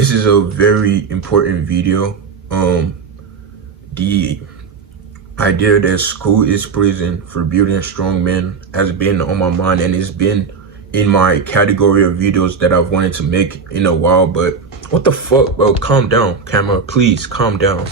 This is a very important video. The idea that school is prison for building strong men has been on my mind, and it's been in my category of videos that I've wanted to make in a while. But what the fuck, bro? Calm down, camera, please calm down.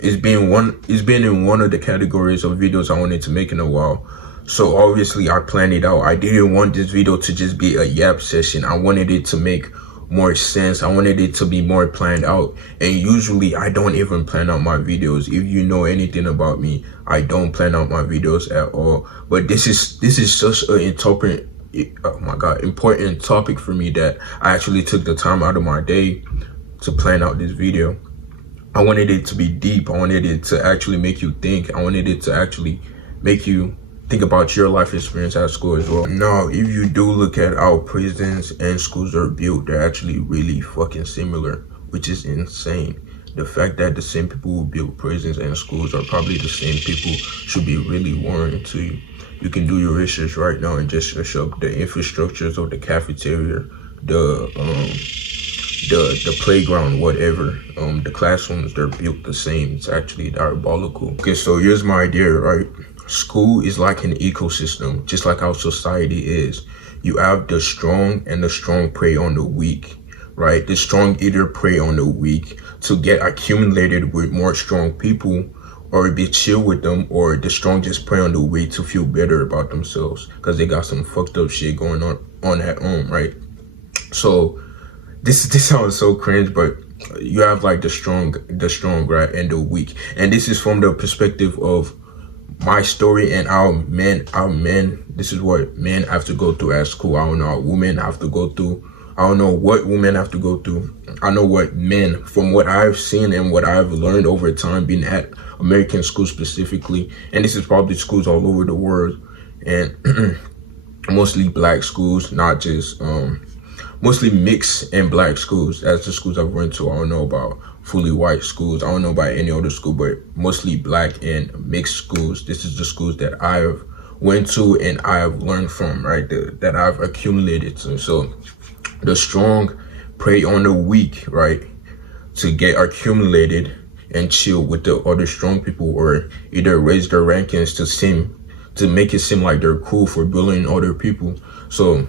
It's been in one of the categories of videos I wanted to make in a while. So obviously I planned it out. I didn't want this video to just be a yap session. I wanted it to make more sense. I wanted it to be more planned out. And usually I don't even plan out my videos. If you know anything about me, I don't plan out my videos at all. But this is such an important topic for me that I actually took the time out of my day to plan out this video. I wanted it to be deep. I wanted it to actually make you think. I wanted it to actually make you think about your life experience at school as well. Now, if you do look at how prisons and schools are built, they're actually really fucking similar, which is insane. The fact that the same people who built prisons and schools are probably the same people should be really worrying to you. You can do your research right now and just search up the infrastructures of the cafeteria, the playground, whatever. The classrooms, they're built the same. It's actually diabolical. Okay, so here's my idea, right? School is like an ecosystem, just like how society is. You have the strong, and the strong prey on the weak, right? The strong either prey on the weak to get accumulated with more strong people, or be chill with them, or the strong just prey on the weak to feel better about themselves because they got some fucked up shit going on at home, right? So this sounds so cringe, but you have like the strong, right, and the weak. And this is from the perspective of my story and our men. This is what men have to go through at school. I don't know how women have to go through. I don't know what women have to go through. I know what men, from what I've seen and what I've learned over time being at American schools specifically, and this is probably schools all over the world, and mostly black schools, not just mostly mixed and black schools. That's the schools I've went to. I don't know about fully white schools. I don't know about any other school, but mostly black and mixed schools. This is the schools that I've went to and I've learned from, right? That I've accumulated to. So the strong prey on the weak, right? To get accumulated and chill with the other strong people, or either raise their rankings to make it seem like they're cool for bullying other people. So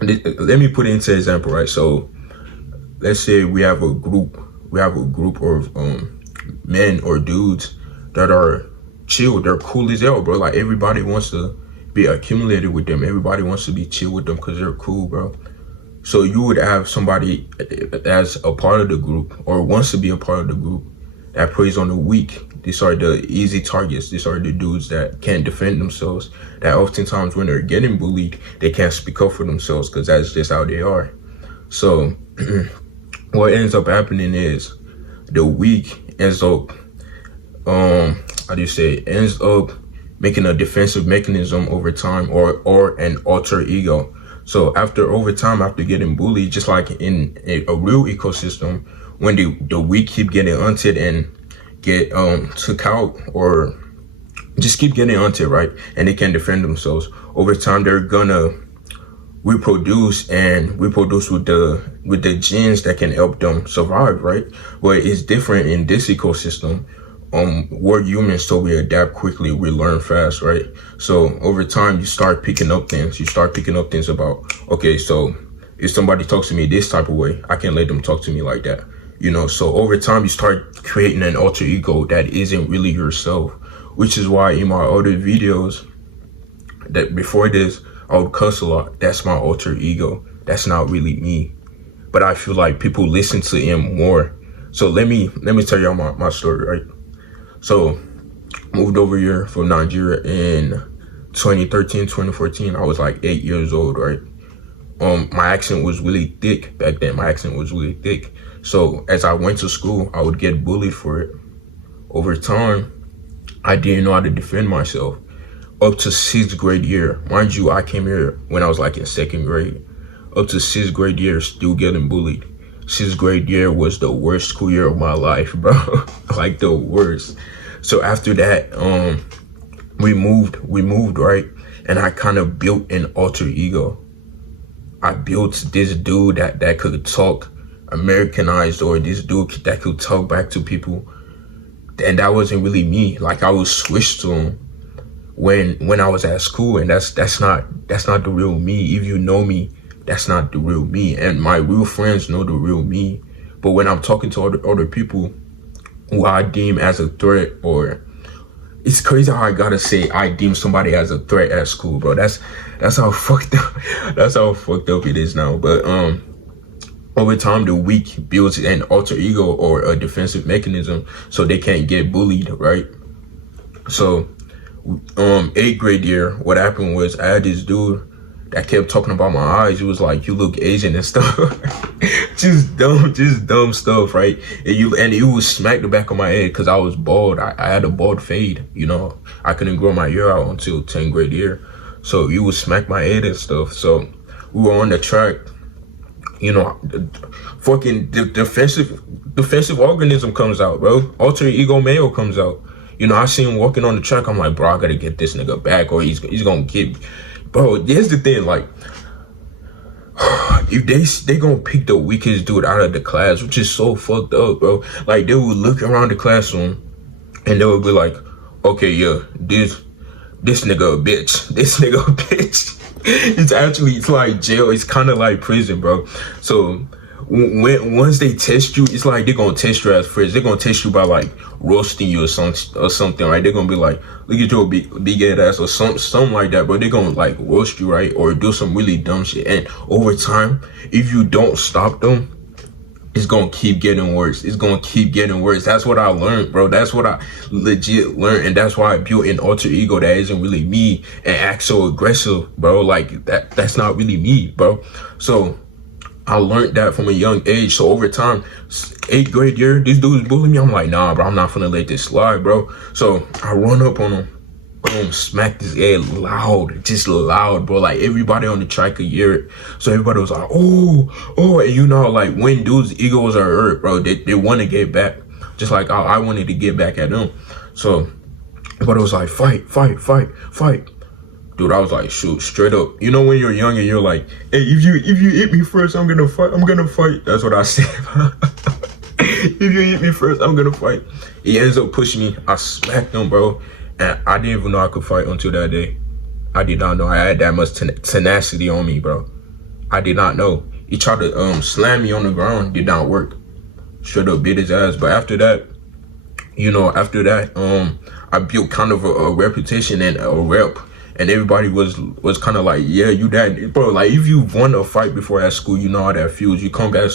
let me put it into example, right? So let's say we have a group of men or dudes that are chill. They're cool as hell, bro. Like everybody wants to be accumulated with them. Everybody wants to be chill with them because they're cool, bro. So you would have somebody as a part of the group, or wants to be a part of the group, that preys on the weak. These are the easy targets. These are the dudes that can't defend themselves, that oftentimes when they're getting bullied, they can't speak up for themselves because that's just how they are. So what ends up happening is the weak ends up, ends up making a defensive mechanism over time, or an alter ego. So over time, after getting bullied, just like in a real ecosystem, when the weak keep getting hunted and get took out, or just keep getting hunted, right, and they can't defend themselves, over time they're gonna reproduce with the genes that can help them survive, right? But it's different in this ecosystem. We're humans, so we adapt quickly, we learn fast, right? So over time you start picking up things about, okay, so if somebody talks to me this type of way, I can't let them talk to me like that, you know? So over time you start creating an alter ego that isn't really yourself, which is why in my other videos that before this, I would cuss a lot. That's my alter ego. That's not really me. But I feel like people listen to him more. So let me tell y'all my story, right? So moved over here from Nigeria in 2013, 2014. I was like 8 years old, right? My accent was really thick back then. So as I went to school, I would get bullied for it. Over time, I didn't know how to defend myself. Up to 6th grade year, mind you, I came here when I was like in 2nd grade. Up to 6th grade year, still getting bullied. 6th grade year was the worst school year of my life, bro. Like the worst. So after that, we moved, right? And I kind of built an alter ego. I built this dude that could talk Americanized, or this dude that could talk back to people, and that wasn't really me. Like I was switched to him when I was at school, and that's not the real me. If you know me, that's not the real me, and my real friends know the real me. But when I'm talking to other people who I deem as a threat, or it's crazy how I gotta say I deem somebody as a threat at school, bro. That's how fucked up that's how fucked up it is now. But over time, the weak builds an alter ego or a defensive mechanism so they can't get bullied, right? So 8th grade year, what happened was I had this dude that kept talking about my eyes. He was like, "You look Asian" and stuff. just dumb stuff, right? And it would smack the back of my head because I was bald. I had a bald fade, you know. I couldn't grow my hair out until 10th grade year. So it would smack my head and stuff. So we were on the track, you know, fucking defensive organism comes out, bro. Alter ego male comes out. You know, I see him walking on the track. I'm like, bro, I gotta get this nigga back, or he's gonna get. Bro, here's the thing, like, if they gonna pick the weakest dude out of the class, which is so fucked up, bro. Like, they would look around the classroom and they would be like, okay, yeah, this nigga a bitch. This nigga a bitch. It's like jail. It's kind of like prison, bro. So once they test you, it's like they're gonna test you as first. They're gonna test you by like roasting you or something, right? They're gonna be like, look at your big head ass or something like that, but they're gonna like roast you, right? Or do some really dumb shit. And over time, if you don't stop them, it's gonna keep getting worse. It's gonna keep getting worse. That's what I learned, bro. That's what I legit learned, and that's why I built an alter ego that isn't really me and act so aggressive, bro. Like that's not really me, bro. So I learned that from a young age. So over time, 8th grade year, these dudes bullying me. I'm like, nah, bro, I'm not finna let this slide, bro. So I run up on him, boom, smack his head loud, just loud, bro. Like everybody on the track could hear it. So everybody was like, oh, and you know, like when dudes' egos are hurt, bro, they want to get back, just like I wanted to get back at them. So everybody was like, fight. Dude, I was like, shoot, straight up. You know when you're young and you're like, hey, if you hit me first, I'm gonna fight. That's what I said. If you hit me first, I'm gonna fight. He ends up pushing me. I smacked him, bro. And I didn't even know I could fight until that day. I did not know I had that much tenacity on me, bro. I did not know. He tried to slam me on the ground. Did not work. Straight up beat his ass. But after that, I built kind of a reputation and a rep. And everybody was kind of like, yeah, you that, bro. Like if you won a fight before at school, you know how that feels. You come back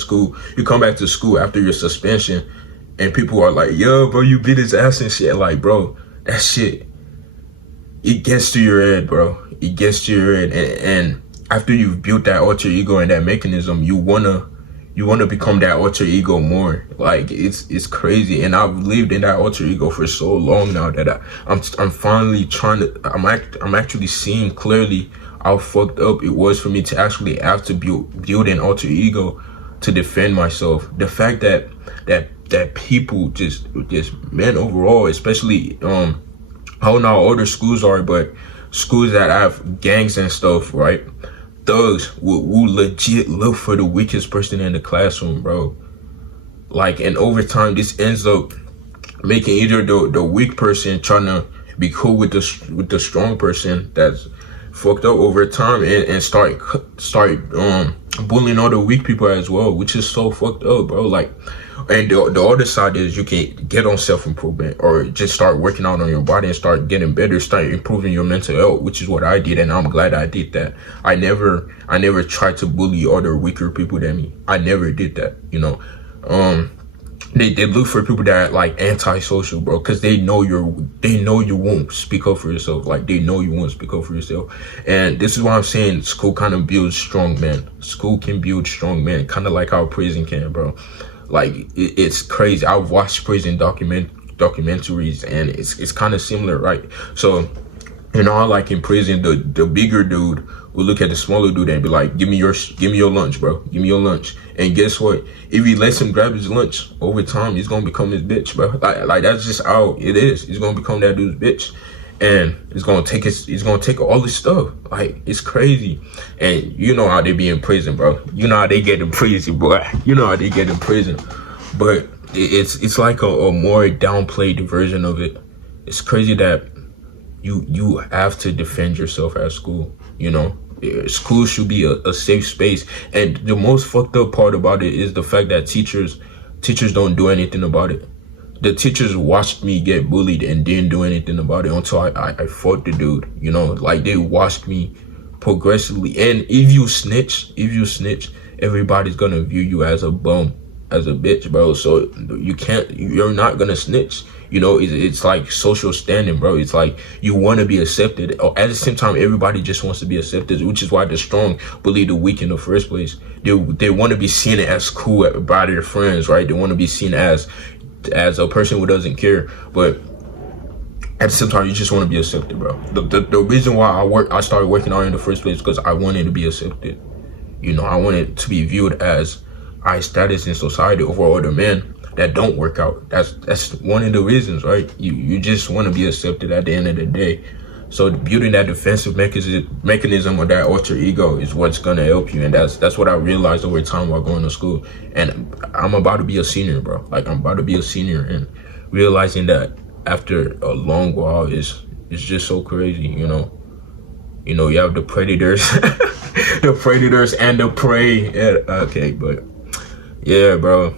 to school after your suspension, and people are like, yo, bro, you beat his ass and shit. Like, bro, that shit, it gets to your head, bro. It gets to your head, and after you've built that alter ego and that mechanism, you wanna become that alter ego more. Like it's crazy, and I've lived in that alter ego for so long now that I'm finally I'm actually seeing clearly how fucked up it was for me to actually have to build an alter ego to defend myself. The fact that people just men overall, especially I don't know how older schools are, but schools that have gangs and stuff, right? Thugs will legit look for the weakest person in the classroom, bro. Like, and over time, this ends up making either the weak person trying to be cool with the strong person that's fucked up over time, and start bullying all the weak people as well, which is so fucked up, bro. Like, and the other side is you can get on self-improvement or just start working out on your body and start getting better, start improving your mental health, which is what I did, and I'm glad I did that. I never tried to bully other weaker people than me. I never did that, you know. They look for people that are like antisocial, bro, because they know you won't speak up for yourself. Like they know you won't speak up for yourself. And this is why I'm saying school kind of builds strong men. School can build strong men, kind of like how prison can, bro. Like it's crazy. I've watched prison documentaries, and it's kind of similar, right? So, you know, like in prison, the bigger dude will look at the smaller dude and be like, give me your lunch, bro. Give me your lunch. And guess what? If he lets him grab his lunch, over time, he's gonna become his bitch, bro. Like that's just how it is. He's gonna become that dude's bitch. and it's gonna take all this stuff. Like, it's crazy. And you know how they be in prison, bro. You know how they get in prison, boy. You know how they get in prison. But it's like a more downplayed version of it. It's crazy that you have to defend yourself at school. You know, school should be a safe space. And the most fucked up part about it is the fact that teachers don't do anything about it. The teachers watched me get bullied and didn't do anything about it until I fought the dude. You know, like, they watched me progressively. And if you snitch, everybody's gonna view you as a bum, as a bitch, bro. So you're not gonna snitch. You know, it's like social standing, bro. It's like you want to be accepted. At the same time, everybody just wants to be accepted, which is why the strong bully the weak in the first place. They want to be seen as cool by their friends, right? They want to be seen as a person who doesn't care. But at the same time, you just want to be accepted, bro. The reason why I started working out in the first place is because I wanted to be accepted. You know, I wanted to be viewed as high status in society over other men that don't work out. That's one of the reasons, right? You just want to be accepted at the end of the day. So building that defensive mechanism or that alter ego is what's gonna help you, and that's what I realized over time while going to school. And I'm about to be a senior, bro. Like, I'm about to be a senior, and realizing that after a long while is just so crazy. You know, you have the predators, the predators and the prey. Yeah, okay, but yeah, bro.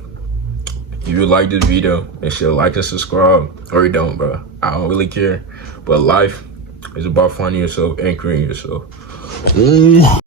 If you like this video, make sure to like and subscribe, or you don't, bro. I don't really care. But life is about finding yourself, anchoring yourself.